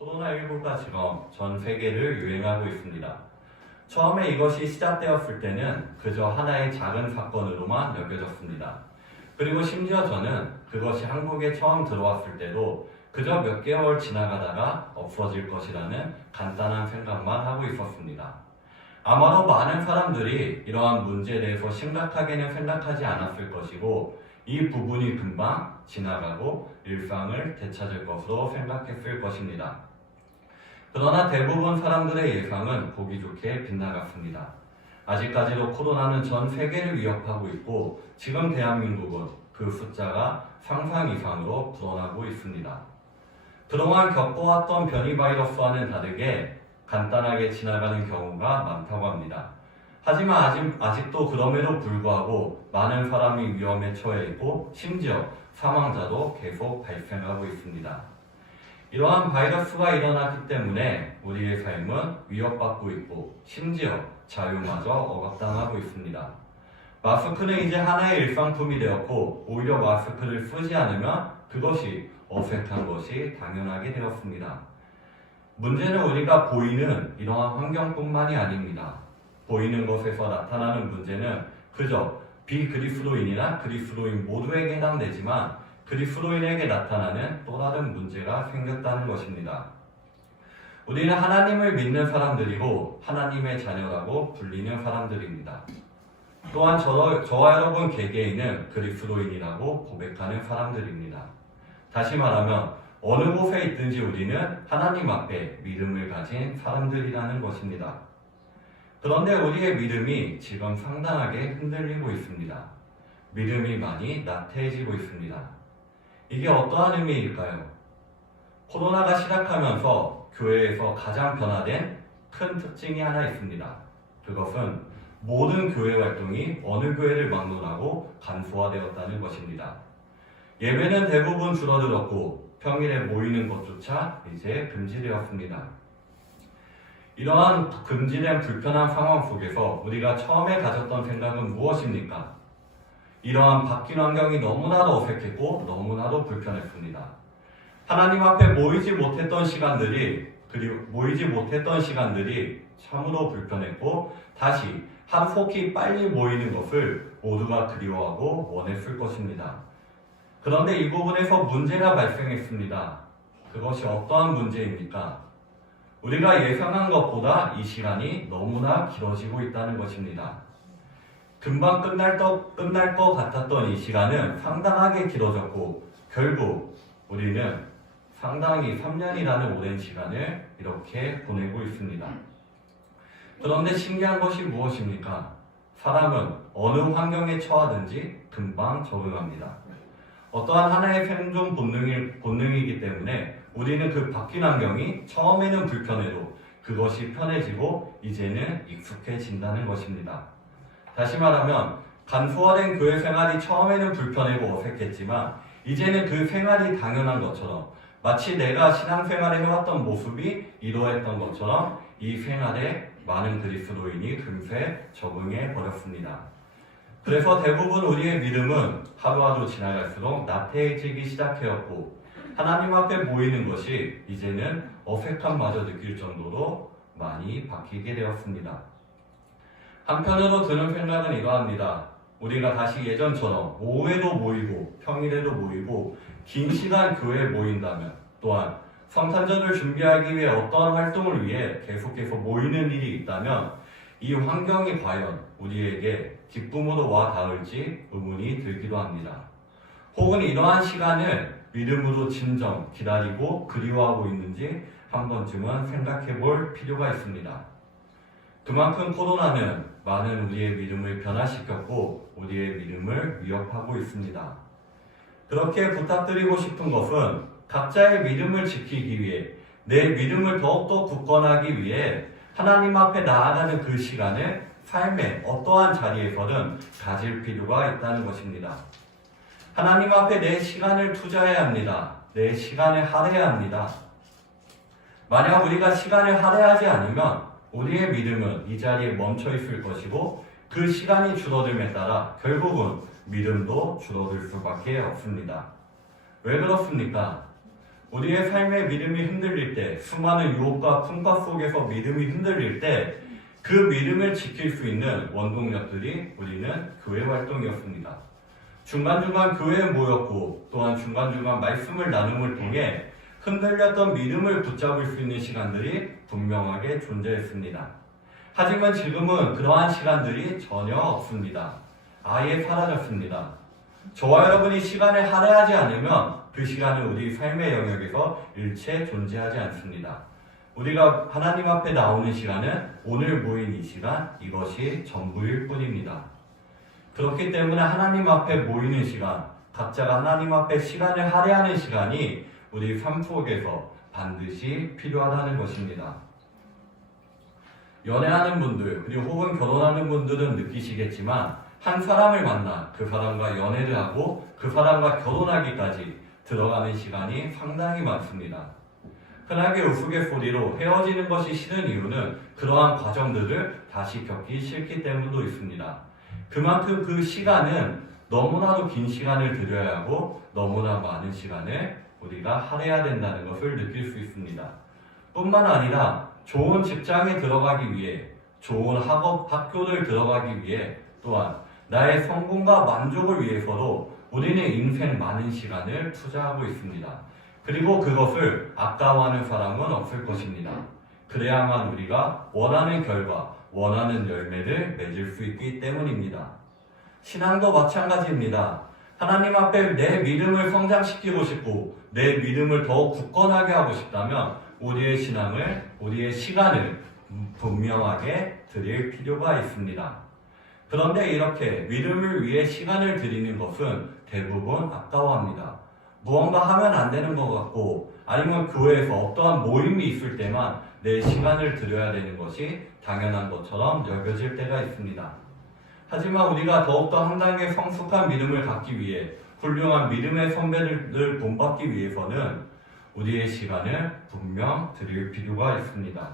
코로나19가 지금 전 세계를 유행하고 있습니다. 처음에 이것이 시작되었을 때는 그저 하나의 작은 사건으로만 여겨졌습니다. 그리고 심지어 저는 그것이 한국에 처음 들어왔을 때도 그저 몇 개월 지나가다가 없어질 것이라는 간단한 생각만 하고 있었습니다. 아마도 많은 사람들이 이러한 문제에 대해서 심각하게는 생각하지 않았을 것이고 이 부분이 금방 지나가고 일상을 되찾을 것으로 생각했을 것입니다. 그러나 대부분 사람들의 예상은 보기 좋게 빗나갔습니다. 아직까지도 코로나는 전 세계를 위협하고 있고 지금 대한민국은 그 숫자가 상상 이상으로 불어나고 있습니다. 그동안 겪어왔던 변이 바이러스와는 다르게 간단하게 지나가는 경우가 많다고 합니다. 하지만 아직도 그럼에도 불구하고 많은 사람이 위험에 처해 있고 심지어 사망자도 계속 발생하고 있습니다. 이러한 바이러스가 일어났기 때문에 우리의 삶은 위협받고 있고 심지어 자유마저 억압당하고 있습니다. 마스크는 이제 하나의 일상품이 되었고 오히려 마스크를 쓰지 않으면 그것이 어색한 것이 당연하게 되었습니다. 문제는 우리가 보이는 이러한 환경뿐만이 아닙니다. 보이는 것에서 나타나는 문제는 그저 비그리스도인이나 그리스도인 모두에게 해당되지만 그리스도인에게 나타나는 또 다른 문제가 생겼다는 것입니다. 우리는 하나님을 믿는 사람들이고 하나님의 자녀라고 불리는 사람들입니다. 또한 저와 여러분 개개인은 그리스도인이라고 고백하는 사람들입니다. 다시 말하면 어느 곳에 있든지 우리는 하나님 앞에 믿음을 가진 사람들이라는 것입니다. 그런데 우리의 믿음이 지금 상당하게 흔들리고 있습니다. 믿음이 많이 나태해지고 있습니다. 이게 어떠한 의미일까요? 코로나가 시작하면서 교회에서 가장 변화된 큰 특징이 하나 있습니다. 그것은 모든 교회 활동이 어느 교회를 막론하고 간소화되었다는 것입니다. 예배는 대부분 줄어들었고 평일에 모이는 것조차 이제 금지되었습니다. 이러한 금지된 불편한 상황 속에서 우리가 처음에 가졌던 생각은 무엇입니까? 이러한 바뀐 환경이 너무나도 어색했고 너무나도 불편했습니다. 하나님 앞에 모이지 못했던 시간들이 참으로 불편했고 다시 한속히 빨리 모이는 것을 모두가 그리워하고 원했을 것입니다. 그런데 이 부분에서 문제가 발생했습니다. 그것이 어떠한 문제입니까? 우리가 예상한 것보다 이 시간이 너무나 길어지고 있다는 것입니다. 금방 끝날 것 같았던 이 시간은 상당하게 길어졌고 결국 우리는 상당히 3년이라는 오랜 시간을 이렇게 보내고 있습니다. 그런데 신기한 것이 무엇입니까? 사람은 어느 환경에 처하든지 금방 적응합니다. 어떠한 하나의 생존 본능이기 때문에 우리는 그 바뀐 환경이 처음에는 불편해도 그것이 편해지고 이제는 익숙해진다는 것입니다. 다시 말하면 간소화된 교회 생활이 처음에는 불편하고 어색했지만 이제는 그 생활이 당연한 것처럼 마치 내가 신앙생활을 해왔던 모습이 이루어졌던 것처럼 이 생활에 많은 그리스도인이 금세 적응해 버렸습니다. 그래서 대부분 우리의 믿음은 하루하루 지나갈수록 나태해지기 시작하였고 하나님 앞에 모이는 것이 이제는 어색함마저 느낄 정도로 많이 바뀌게 되었습니다. 한편으로 드는 생각은 이러합니다. 우리가 다시 예전처럼 오후에도 모이고 평일에도 모이고 긴 시간 교회에 모인다면 또한 성탄절을 준비하기 위해 어떠한 활동을 위해 계속해서 모이는 일이 있다면 이 환경이 과연 우리에게 기쁨으로 와 닿을지 의문이 들기도 합니다. 혹은 이러한 시간을 믿음으로 진정 기다리고 그리워하고 있는지 한 번쯤은 생각해 볼 필요가 있습니다. 그만큼 코로나는 많은 우리의 믿음을 변화시켰고 우리의 믿음을 위협하고 있습니다. 그렇게 부탁드리고 싶은 것은 각자의 믿음을 지키기 위해 내 믿음을 더욱더 굳건하기 위해 하나님 앞에 나아가는 그 시간을 삶의 어떠한 자리에서든 가질 필요가 있다는 것입니다. 하나님 앞에 내 시간을 투자해야 합니다. 내 시간을 할애해야 합니다. 만약 우리가 시간을 할애하지 않으면 우리의 믿음은 이 자리에 멈춰 있을 것이고 그 시간이 줄어듦에 따라 결국은 믿음도 줄어들 수밖에 없습니다. 왜 그렇습니까? 우리의 삶의 믿음이 흔들릴 때, 수많은 유혹과 풍파 속에서 믿음이 흔들릴 때, 그 믿음을 지킬 수 있는 원동력들이 우리는 교회 활동이었습니다. 중간중간 교회에 모였고, 또한 중간중간 말씀을 나눔을 통해 흔들렸던 믿음을 붙잡을 수 있는 시간들이 분명하게 존재했습니다. 하지만 지금은 그러한 시간들이 전혀 없습니다. 아예 사라졌습니다. 저와 여러분이 시간을 할애하지 않으면 그 시간은 우리 삶의 영역에서 일체 존재하지 않습니다. 우리가 하나님 앞에 나오는 시간은 오늘 모인 이 시간, 이것이 전부일 뿐입니다. 그렇기 때문에 하나님 앞에 모이는 시간, 각자가 하나님 앞에 시간을 할애하는 시간이 우리 삶 속에서 반드시 필요하다는 것입니다. 연애하는 분들, 그리고 혹은 결혼하는 분들은 느끼시겠지만 한 사람을 만나 그 사람과 연애를 하고 그 사람과 결혼하기까지 들어가는 시간이 상당히 많습니다. 흔하게 우스갯소리로 헤어지는 것이 싫은 이유는 그러한 과정들을 다시 겪기 싫기 때문도 있습니다. 그만큼 그 시간은 너무나도 긴 시간을 들여야 하고 너무나 많은 시간을 우리가 할애해야 된다는 것을 느낄 수 있습니다. 뿐만 아니라 좋은 직장에 들어가기 위해, 좋은 학교를 들어가기 위해, 또한 나의 성공과 만족을 위해서도 우리는 인생 많은 시간을 투자하고 있습니다. 그리고 그것을 아까워하는 사람은 없을 것입니다. 그래야만 우리가 원하는 결과, 원하는 열매를 맺을 수 있기 때문입니다. 신앙도 마찬가지입니다. 하나님 앞에 내 믿음을 성장시키고 싶고 내 믿음을 더욱 굳건하게 하고 싶다면 우리의 신앙을, 우리의 시간을 분명하게 드릴 필요가 있습니다. 그런데 이렇게 믿음을 위해 시간을 드리는 것은 대부분 아까워합니다. 무언가 하면 안 되는 것 같고 아니면 교회에서 어떠한 모임이 있을 때만 내 시간을 드려야 되는 것이 당연한 것처럼 여겨질 때가 있습니다. 하지만 우리가 더욱더 한 단계 성숙한 믿음을 갖기 위해 훌륭한 믿음의 선배들을 본받기 위해서는 우리의 시간을 분명 드릴 필요가 있습니다.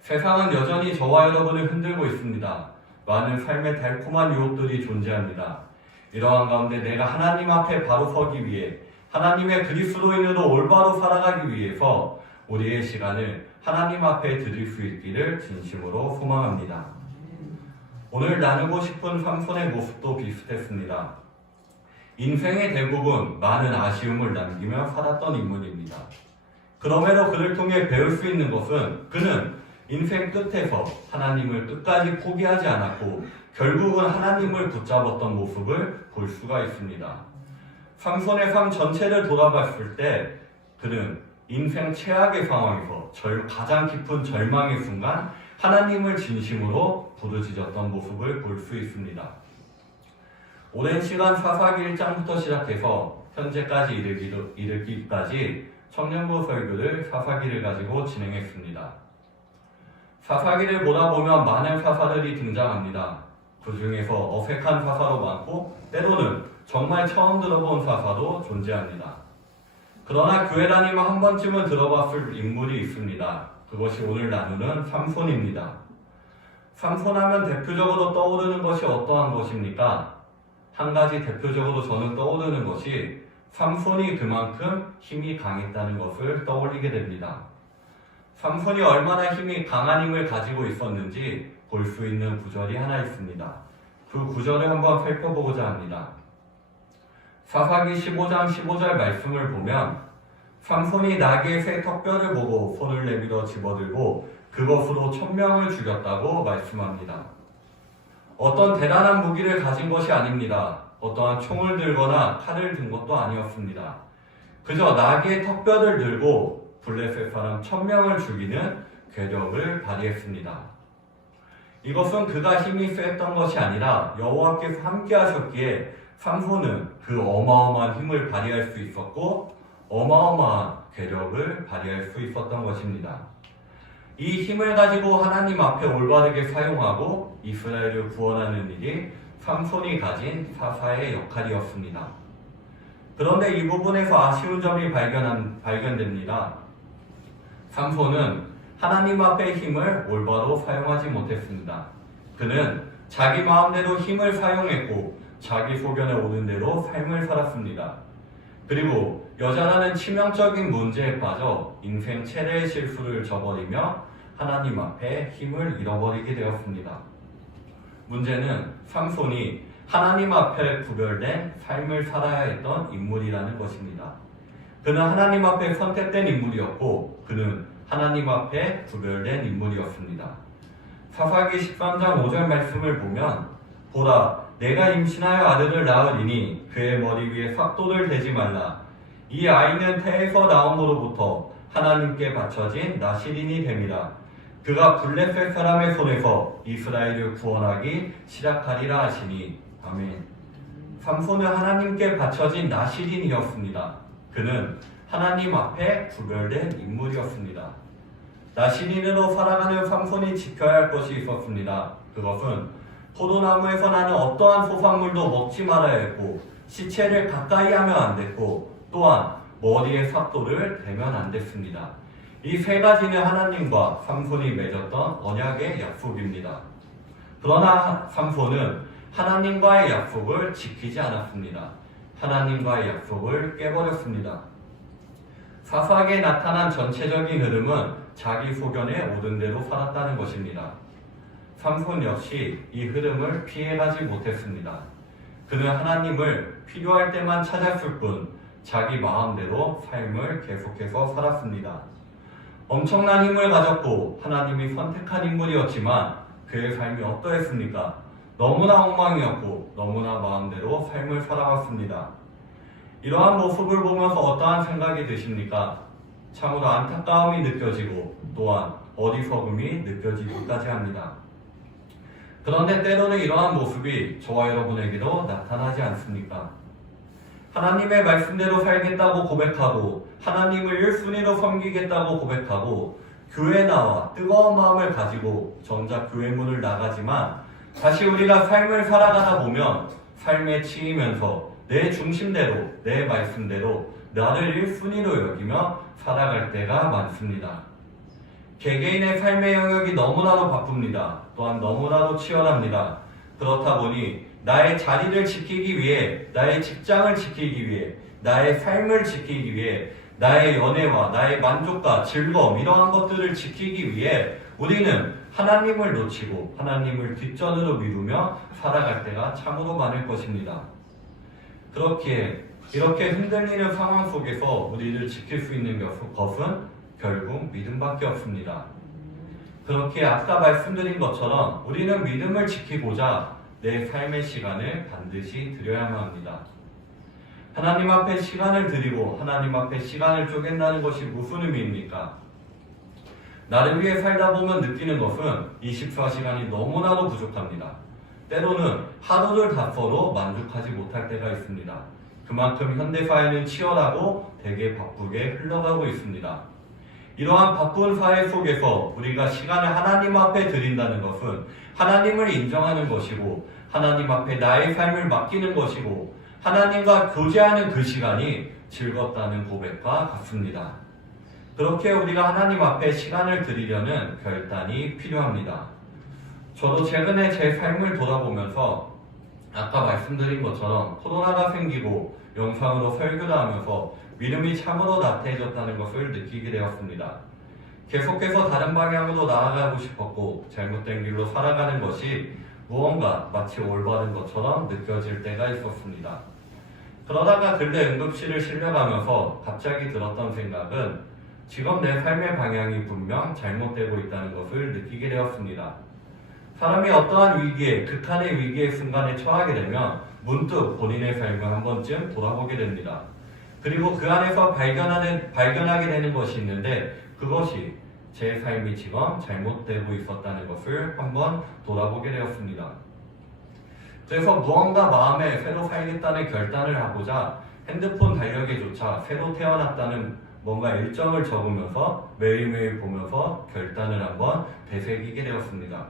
세상은 여전히 저와 여러분을 흔들고 있습니다. 많은 삶의 달콤한 유혹들이 존재합니다. 이러한 가운데 내가 하나님 앞에 바로 서기 위해 하나님의 그리스도인으로 올바로 살아가기 위해서 우리의 시간을 하나님 앞에 드릴 수 있기를 진심으로 소망합니다. 오늘 나누고 싶은 삼손의 모습도 비슷했습니다. 인생의 대부분 많은 아쉬움을 남기며 살았던 인물입니다. 그럼에도 그를 통해 배울 수 있는 것은 그는 인생 끝에서 하나님을 끝까지 포기하지 않았고 결국은 하나님을 붙잡았던 모습을 볼 수가 있습니다. 삼손의 삶 전체를 돌아봤을 때 그는 인생 최악의 상황에서 가장 깊은 절망의 순간 하나님을 진심으로 부르짖었던 모습을 볼 수 있습니다. 오랜 시간 사사기 1장부터 시작해서 현재까지 이르기까지 청년부 설교를 사사기를 가지고 진행했습니다. 사사기를 보다 보면 많은 사사들이 등장합니다. 그 중에서 어색한 사사도 많고 때로는 정말 처음 들어본 사사도 존재합니다. 그러나 교회 다니면 한 번쯤은 들어봤을 인물이 있습니다. 그것이 오늘 나누는 삼손입니다. 삼손하면 대표적으로 떠오르는 것이 어떠한 것입니까? 한 가지 대표적으로 저는 떠오르는 것이 삼손이 그만큼 힘이 강했다는 것을 떠올리게 됩니다. 삼손이 얼마나 힘이 강한 힘을 가지고 있었는지 볼 수 있는 구절이 하나 있습니다. 그 구절을 한번 살펴보고자 합니다. 사사기 15장 15절 말씀을 보면 삼손이 나귀의 새 턱뼈를 보고 손을 내밀어 집어들고 그것으로 1000명을 죽였다고 말씀합니다. 어떤 대단한 무기를 가진 것이 아닙니다. 어떠한 총을 들거나 칼을 든 것도 아니었습니다. 그저 나귀의 턱뼈를 들고 블레셋 사람 1000명을 죽이는 괴력을 발휘했습니다. 이것은 그가 힘이 셌던 것이 아니라 여호와께서 함께 하셨기에 삼손은 그 어마어마한 힘을 발휘할 수 있었고 어마어마한 괴력을 발휘할 수 있었던 것입니다. 이 힘을 가지고 하나님 앞에 올바르게 사용하고 이스라엘을 구원하는 일이 삼손이 가진 사사의 역할이었습니다. 그런데 이 부분에서 아쉬운 점이 발견됩니다. 삼손은 하나님 앞의 힘을 올바로 사용하지 못했습니다. 그는 자기 마음대로 힘을 사용했고 자기 소견에 오는 대로 삶을 살았습니다. 그리고 여자라는 치명적인 문제에 빠져 인생 최대의 실수를 저버리며 하나님 앞에 힘을 잃어버리게 되었습니다. 문제는 삼손이 하나님 앞에 구별된 삶을 살아야 했던 인물이라는 것입니다. 그는 하나님 앞에 선택된 인물이었고 그는 하나님 앞에 구별된 인물이었습니다. 사사기 13장 5절 말씀을 보면 보라 내가 임신하여 아들을 낳으리니 그의 머리 위에 삭도를 대지 말라. 이 아이는 태에서 나옴으로부터 하나님께 바쳐진 나실인이 됨이라. 그가 블레셋 사람의 손에서 이스라엘을 구원하기 시작하리라 하시니 아멘. 삼손은 하나님께 바쳐진 나실인이었습니다. 그는 하나님 앞에 구별된 인물이었습니다. 나실인으로 살아가는 삼손이 지켜야 할 것이 있었습니다. 그것은 포도나무에서 나는 어떠한 소산물도 먹지 말아야 했고 시체를 가까이 하면 안 됐고 또한 머리에 삭도를 대면 안 됐습니다. 이 세 가지는 하나님과 삼손이 맺었던 언약의 약속입니다. 그러나 삼손은 하나님과의 약속을 지키지 않았습니다. 하나님과의 약속을 깨버렸습니다. 사사기에 나타난 전체적인 흐름은 자기 소견에 오른 대로 살았다는 것입니다. 삼손 역시 이 흐름을 피해가지 못했습니다. 그는 하나님을 필요할 때만 찾았을 뿐 자기 마음대로 삶을 계속해서 살았습니다. 엄청난 힘을 가졌고 하나님이 선택한 인물이었지만 그의 삶이 어떠했습니까? 너무나 엉망이었고 너무나 마음대로 삶을 살아갔습니다. 이러한 모습을 보면서 어떠한 생각이 드십니까? 참으로 안타까움이 느껴지고 또한 어리석음이 느껴지기까지 합니다. 그런데 때로는 이러한 모습이 저와 여러분에게도 나타나지 않습니까? 하나님의 말씀대로 살겠다고 고백하고 하나님을 1순위로 섬기겠다고 고백하고 교회에 나와 뜨거운 마음을 가지고 정작 교회 문을 나가지만 다시 우리가 삶을 살아가다 보면 삶에 치이면서 내 중심대로 내 말씀대로 나를 1순위로 여기며 살아갈 때가 많습니다. 개개인의 삶의 영역이 너무나도 바쁩니다. 또한 너무나도 치열합니다. 그렇다 보니 나의 자리를 지키기 위해, 나의 직장을 지키기 위해, 나의 삶을 지키기 위해, 나의 연애와 나의 만족과 즐거움 이러한 것들을 지키기 위해 우리는 하나님을 놓치고 하나님을 뒷전으로 미루며 살아갈 때가 참으로 많을 것입니다. 그렇기에 이렇게 흔들리는 상황 속에서 우리를 지킬 수 있는 것은 결국 믿음밖에 없습니다. 그렇게 아까 말씀드린 것처럼 우리는 믿음을 지키고자 내 삶의 시간을 반드시 드려야만 합니다. 하나님 앞에 시간을 드리고 하나님 앞에 시간을 쪼갠다는 것이 무슨 의미입니까? 나를 위해 살다 보면 느끼는 것은 24시간이 너무나도 부족합니다. 때로는 하루를 다 써도 만족하지 못할 때가 있습니다. 그만큼 현대사회는 치열하고 되게 바쁘게 흘러가고 있습니다. 이러한 바쁜 사회 속에서 우리가 시간을 하나님 앞에 드린다는 것은 하나님을 인정하는 것이고 하나님 앞에 나의 삶을 맡기는 것이고 하나님과 교제하는 그 시간이 즐겁다는 고백과 같습니다. 그렇게 우리가 하나님 앞에 시간을 드리려는 결단이 필요합니다. 저도 최근에 제 삶을 돌아보면서 아까 말씀드린 것처럼 코로나가 생기고 영상으로 설교를 하면서 믿음이 참으로 나태해졌다는 것을 느끼게 되었습니다. 계속해서 다른 방향으로 나아가고 싶었고 잘못된 길로 살아가는 것이 무언가 마치 올바른 것처럼 느껴질 때가 있었습니다. 그러다가 근래 응급실을 실려가면서 갑자기 들었던 생각은 지금 내 삶의 방향이 분명 잘못되고 있다는 것을 느끼게 되었습니다. 사람이 어떠한 위기에, 극한의 위기의 순간에 처하게 되면 문득 본인의 삶을 한 번쯤 돌아보게 됩니다. 그리고 그 안에서 발견하게 되는 것이 있는데 그것이 제 삶이 지금 잘못되고 있었다는 것을 한번 돌아보게 되었습니다. 그래서 무언가 마음에 새로 살겠다는 결단을 하고자 핸드폰 달력에조차 새로 태어났다는 뭔가 일정을 적으면서 매일매일 보면서 결단을 한번 되새기게 되었습니다.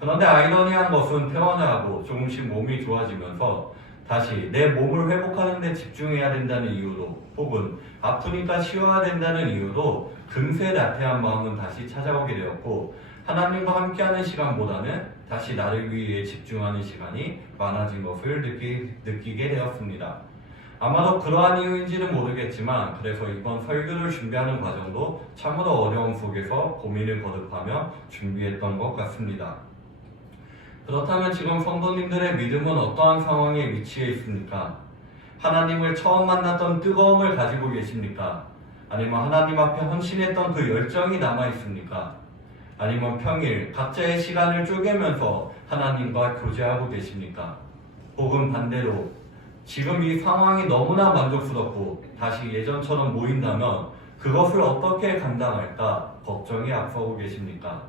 그런데 아이러니한 것은 퇴원을 하고 조금씩 몸이 좋아지면서 다시 내 몸을 회복하는 데 집중해야 된다는 이유로 혹은 아프니까 쉬어야 된다는 이유로 금세 나태한 마음은 다시 찾아오게 되었고 하나님과 함께하는 시간보다는 다시 나를 위해 집중하는 시간이 많아진 것을 느끼게 되었습니다. 아마도 그러한 이유인지는 모르겠지만 그래서 이번 설교를 준비하는 과정도 참으로 어려움 속에서 고민을 거듭하며 준비했던 것 같습니다. 그렇다면 지금 성도님들의 믿음은 어떠한 상황에 위치해 있습니까? 하나님을 처음 만났던 뜨거움을 가지고 계십니까? 아니면 하나님 앞에 헌신했던 그 열정이 남아 있습니까? 아니면 평일 각자의 시간을 쪼개면서 하나님과 교제하고 계십니까? 혹은 반대로 지금 이 상황이 너무나 만족스럽고 다시 예전처럼 모인다면 그것을 어떻게 감당할까 걱정이 앞서고 계십니까?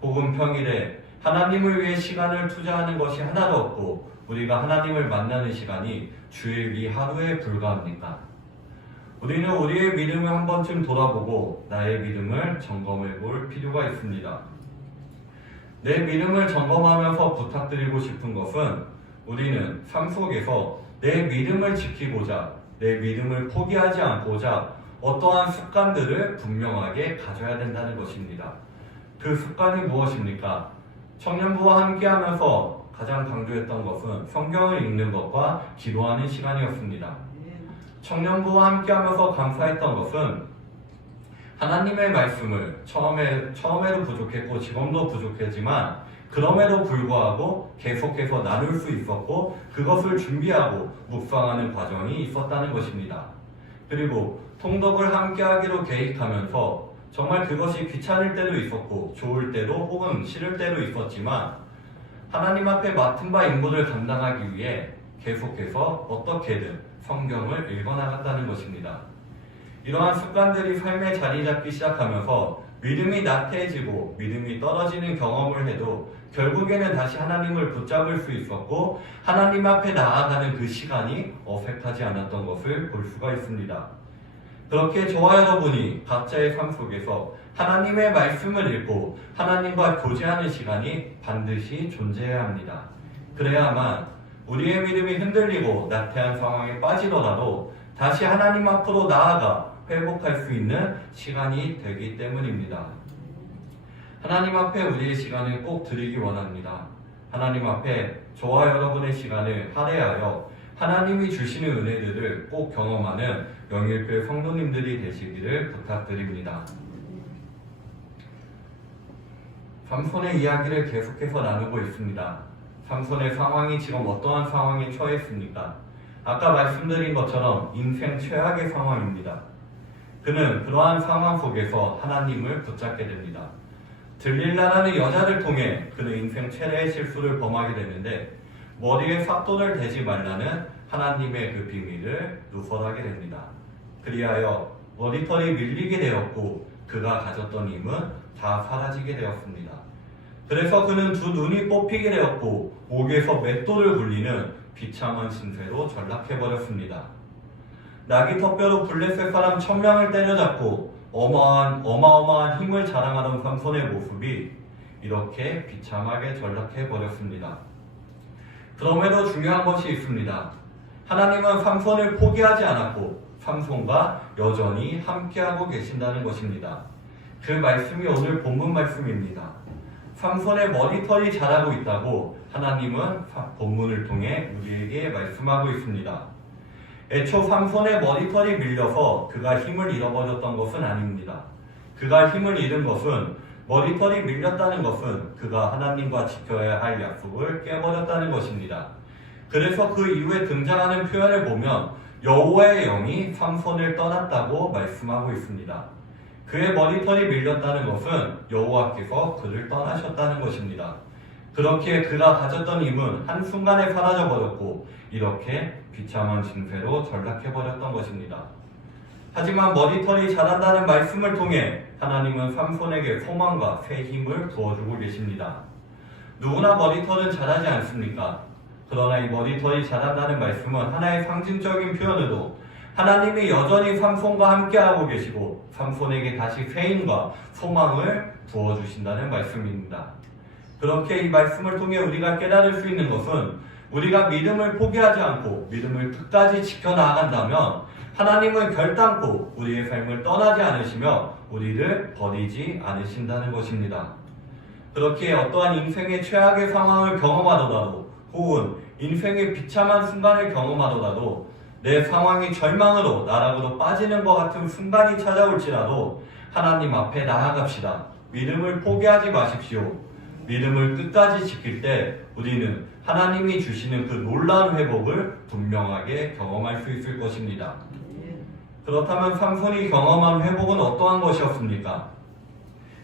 혹은 평일에 하나님을 위해 시간을 투자하는 것이 하나도 없고 우리가 하나님을 만나는 시간이 주일 이 하루에 불과합니까? 우리는 우리의 믿음을 한 번쯤 돌아보고 나의 믿음을 점검해 볼 필요가 있습니다. 내 믿음을 점검하면서 부탁드리고 싶은 것은 우리는 삶 속에서 내 믿음을 지키고자, 내 믿음을 포기하지 않고자 어떠한 습관들을 분명하게 가져야 된다는 것입니다. 그 습관이 무엇입니까? 청년부와 함께하면서 가장 강조했던 것은 성경을 읽는 것과 기도하는 시간이었습니다. 청년부와 함께하면서 감사했던 것은 하나님의 말씀을 처음에도 부족했고 지금도 부족했지만 그럼에도 불구하고 계속해서 나눌 수 있었고 그것을 준비하고 묵상하는 과정이 있었다는 것입니다. 그리고 통독을 함께하기로 계획하면서 정말 그것이 귀찮을 때도 있었고 좋을 때도 혹은 싫을 때도 있었지만 하나님 앞에 맡은 바 임무를 감당하기 위해 계속해서 어떻게든 성경을 읽어나갔다는 것입니다. 이러한 습관들이 삶에 자리 잡기 시작하면서 믿음이 나태해지고 믿음이 떨어지는 경험을 해도 결국에는 다시 하나님을 붙잡을 수 있었고 하나님 앞에 나아가는 그 시간이 어색하지 않았던 것을 볼 수가 있습니다. 그렇게 저와 여러분이 각자의 삶 속에서 하나님의 말씀을 읽고 하나님과 교제하는 시간이 반드시 존재해야 합니다. 그래야만 우리의 믿음이 흔들리고 나태한 상황에 빠지더라도 다시 하나님 앞으로 나아가 회복할 수 있는 시간이 되기 때문입니다. 하나님 앞에 우리의 시간을 꼭 드리기 원합니다. 하나님 앞에 저와 여러분의 시간을 할애하여 하나님이 주시는 은혜들을 꼭 경험하는 영일교회 성도님들이 되시기를 부탁드립니다. 삼손의 이야기를 계속해서 나누고 있습니다. 삼손의 상황이 지금 어떠한 상황에 처했습니까? 아까 말씀드린 것처럼 인생 최악의 상황입니다. 그는 그러한 상황 속에서 하나님을 붙잡게 됩니다. 들릴라라는 여자를 통해 그는 인생 최대의 실수를 범하게 되는데 머리에 삿돈을 대지 말라는 하나님의 그 비밀을 누설하게 됩니다. 그리하여 머리털이 밀리게 되었고 그가 가졌던 힘은 다 사라지게 되었습니다. 그래서 그는 두 눈이 뽑히게 되었고 목에서 맷돌을 굴리는 비참한 신세로 전락해버렸습니다. 나귀 턱뼈로 블레셋 사람 1000명을 때려잡고 어마어마한 힘을 자랑하던 삼손의 모습이 이렇게 비참하게 전락해버렸습니다. 그럼에도 중요한 것이 있습니다. 하나님은 삼손을 포기하지 않았고 삼손과 여전히 함께하고 계신다는 것입니다. 그 말씀이 오늘 본문 말씀입니다. 삼손의 머리털이 자라고 있다고 하나님은 본문을 통해 우리에게 말씀하고 있습니다. 애초 삼손의 머리털이 밀려서 그가 힘을 잃어버렸던 것은 아닙니다. 그가 힘을 잃은 것은 머리털이 밀렸다는 것은 그가 하나님과 지켜야 할 약속을 깨버렸다는 것입니다. 그래서 그 이후에 등장하는 표현을 보면 여호와의 영이 삼손을 떠났다고 말씀하고 있습니다. 그의 머리털이 밀렸다는 것은 여호와께서 그를 떠나셨다는 것입니다. 그렇기에 그가 가졌던 힘은 한순간에 사라져버렸고 이렇게 비참한 징세로 전락해버렸던 것입니다. 하지만 머리털이 자란다는 말씀을 통해 하나님은 삼손에게 소망과 새 힘을 부어주고 계십니다. 누구나 머리털은 자라지 않습니까? 그러나 이 머리털이 자란다는 말씀은 하나의 상징적인 표현으로 하나님이 여전히 삼손과 함께하고 계시고 삼손에게 다시 새 힘과 소망을 부어주신다는 말씀입니다. 그렇게 이 말씀을 통해 우리가 깨달을 수 있는 것은 우리가 믿음을 포기하지 않고 믿음을 끝까지 지켜나간다면 하나님은 결단코 우리의 삶을 떠나지 않으시며 우리를 버리지 않으신다는 것입니다. 그렇게 어떠한 인생의 최악의 상황을 경험하더라도 혹은 인생의 비참한 순간을 경험하더라도 내 상황이 절망으로 나락으로 빠지는 것 같은 순간이 찾아올지라도 하나님 앞에 나아갑시다. 믿음을 포기하지 마십시오. 믿음을 끝까지 지킬 때 우리는 하나님이 주시는 그 놀라운 회복을 분명하게 경험할 수 있을 것입니다. 그렇다면 삼손이 경험한 회복은 어떠한 것이었습니까?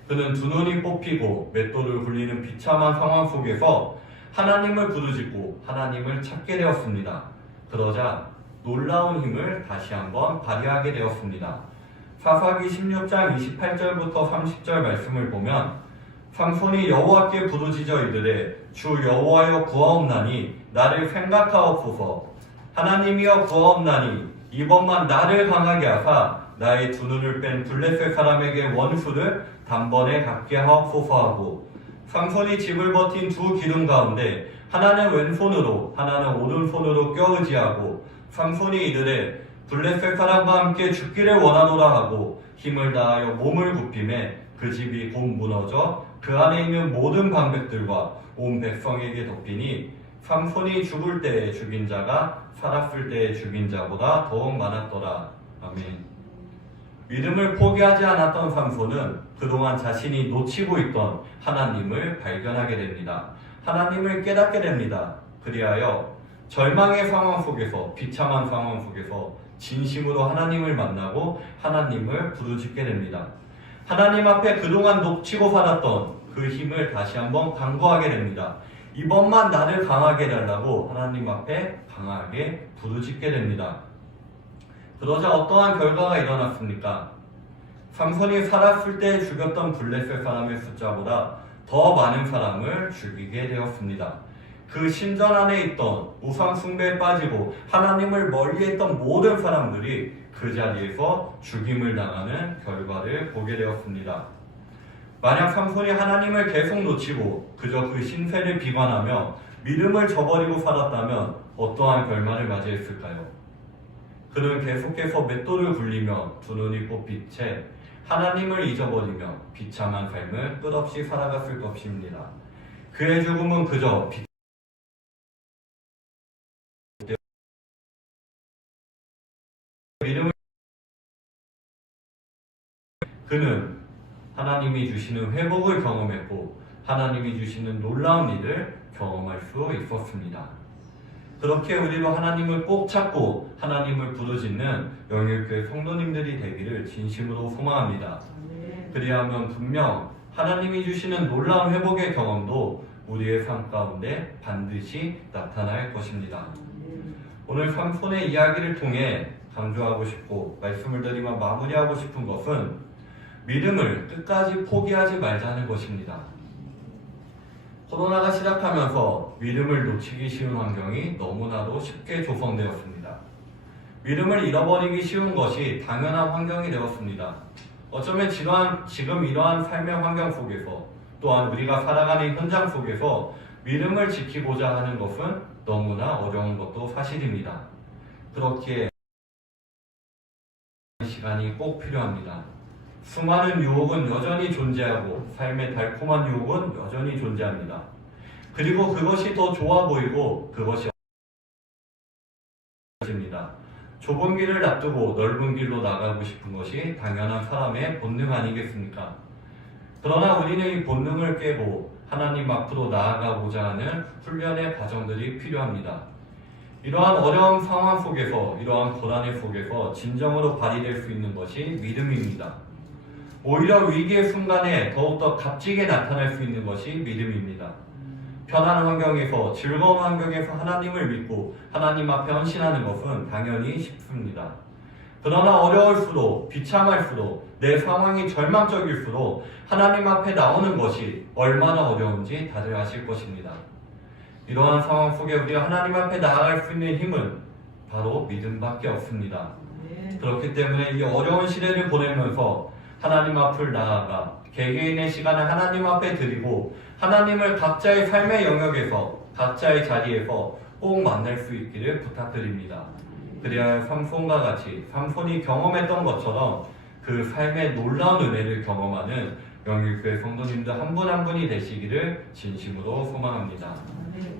그는 두 눈이 뽑히고 맷돌을 굴리는 비참한 상황 속에서 하나님을 부르짖고 하나님을 찾게 되었습니다. 그러자 놀라운 힘을 다시 한번 발휘하게 되었습니다. 사사기 16장 28절부터 30절 말씀을 보면 삼손이 여호와께 부르짖어 이르되 주 여호와여 구하옵나니 나를 생각하옵소서. 하나님이여 구하옵나니 이번만 나를 강하게 하사 나의 두 눈을 뺀 블레셋 사람에게 원수를 단번에 갚게 하옵소서 하고, 삼손이 집을 버틴 두 기둥 가운데 하나는 왼손으로 하나는 오른손으로 껴의지하고 삼손이 이르되 블레셋 사람과 함께 죽기를 원하노라 하고 힘을 다하여 몸을 굽히매 그 집이 곧 무너져 그 안에 있는 모든 방백들과 온 백성에게 덮이니 삼손이 죽을 때에 죽인 자가 살았을 때에 죽인 자보다 더욱 많았더라. 아멘. 믿음을 포기하지 않았던 삼손은 그동안 자신이 놓치고 있던 하나님을 발견하게 됩니다. 하나님을 깨닫게 됩니다. 그리하여 절망의 상황 속에서, 비참한 상황 속에서 진심으로 하나님을 만나고 하나님을 부르짖게 됩니다. 하나님 앞에 그동안 놓치고 살았던 그 힘을 다시 한번 강구하게 됩니다. 이번만 나를 강하게 해달라고 하나님 앞에 강하게 부르짖게 됩니다. 그러자 어떠한 결과가 일어났습니까? 삼손이 살았을 때 죽였던 블레셋 사람의 숫자보다 더 많은 사람을 죽이게 되었습니다. 그 신전 안에 있던 우상 숭배에 빠지고 하나님을 멀리했던 모든 사람들이 그 자리에서 죽임을 당하는 결과를 보게 되었습니다. 만약 삼손이 하나님을 계속 놓치고 그저 그 신세를 비관하며 믿음을 저버리고 살았다면 어떠한 결말을 맞이했을까요? 그는 계속해서 맷돌을 굴리며 두 눈이 뽑힌 채 하나님을 잊어버리며 비참한 삶을 끝없이 살아갔을 것입니다. 그의 죽음은 그저 믿음을 그는 하나님이 주시는 회복을 경험했고 하나님이 주시는 놀라운 일을 경험할 수 있었습니다. 그렇게 우리도 하나님을 꼭 찾고 하나님을 부르짖는 영일교회 성도님들이 되기를 진심으로 소망합니다. 그리하면 분명 하나님이 주시는 놀라운 회복의 경험도 우리의 삶 가운데 반드시 나타날 것입니다. 오늘 삼손의 이야기를 통해 강조하고 싶고 말씀을 드리며 마무리하고 싶은 것은 믿음을 끝까지 포기하지 말자는 것입니다. 코로나가 시작하면서 믿음을 놓치기 쉬운 환경이 너무나도 쉽게 조성되었습니다. 믿음을 잃어버리기 쉬운 것이 당연한 환경이 되었습니다. 어쩌면 지금 이러한 삶의 환경 속에서 또한 우리가 살아가는 현장 속에서 믿음을 지키고자 하는 것은 너무나 어려운 것도 사실입니다. 그렇기에 시간이 꼭 필요합니다. 수많은 유혹은 여전히 존재하고 삶의 달콤한 유혹은 여전히 존재합니다. 그리고 그것이 더 좋아 보이고 그것이 입니다. 좁은 길을 놔두고 넓은 길로 나가고 싶은 것이 당연한 사람의 본능 아니겠습니까? 그러나 우리는 이 본능을 깨고 하나님 앞으로 나아가고자 하는 훈련의 과정들이 필요합니다. 이러한 어려운 상황 속에서, 이러한 고난의 속에서 진정으로 발휘될 수 있는 것이 믿음입니다. 오히려 위기의 순간에 더욱더 값지게 나타날 수 있는 것이 믿음입니다. 편안한 환경에서, 즐거운 환경에서 하나님을 믿고 하나님 앞에 헌신하는 것은 당연히 쉽습니다. 그러나 어려울수록, 비참할수록, 내 상황이 절망적일수록 하나님 앞에 나오는 것이 얼마나 어려운지 다들 아실 것입니다. 이러한 상황 속에 우리가 하나님 앞에 나아갈 수 있는 힘은 바로 믿음밖에 없습니다. 그렇기 때문에 이 어려운 시대를 보내면서 하나님 앞을 나아가 개개인의 시간을 하나님 앞에 드리고 하나님을 각자의 삶의 영역에서, 각자의 자리에서 꼭 만날 수 있기를 부탁드립니다. 그래야 삼손과 같이 삼손이 경험했던 것처럼 그 삶의 놀라운 은혜를 경험하는 영일교회 성도님들 한 분 한 분이 되시기를 진심으로 소망합니다.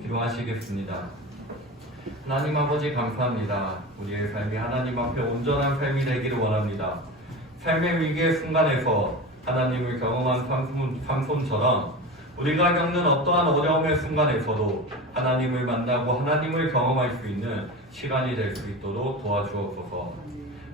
기도하시겠습니다. 하나님 아버지 감사합니다. 우리의 삶이 하나님 앞에 온전한 삶이 되기를 원합니다. 삶의 위기의 순간에서 하나님을 경험한 삼손처럼 우리가 겪는 어떠한 어려움의 순간에서도 하나님을 만나고 하나님을 경험할 수 있는 시간이 될 수 있도록 도와주옵소서.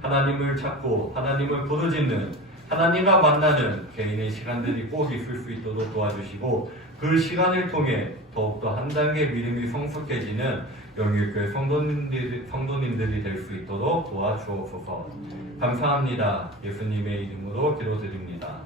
하나님을 찾고 하나님을 부르짖는 하나님과 만나는 개인의 시간들이 꼭 있을 수 있도록 도와주시고 그 시간을 통해 더욱더 한 단계 믿음이 성숙해지는 영육교회 성도님들이 될 수 있도록 도와주옵소서. 감사합니다. 예수님의 이름으로 기도드립니다.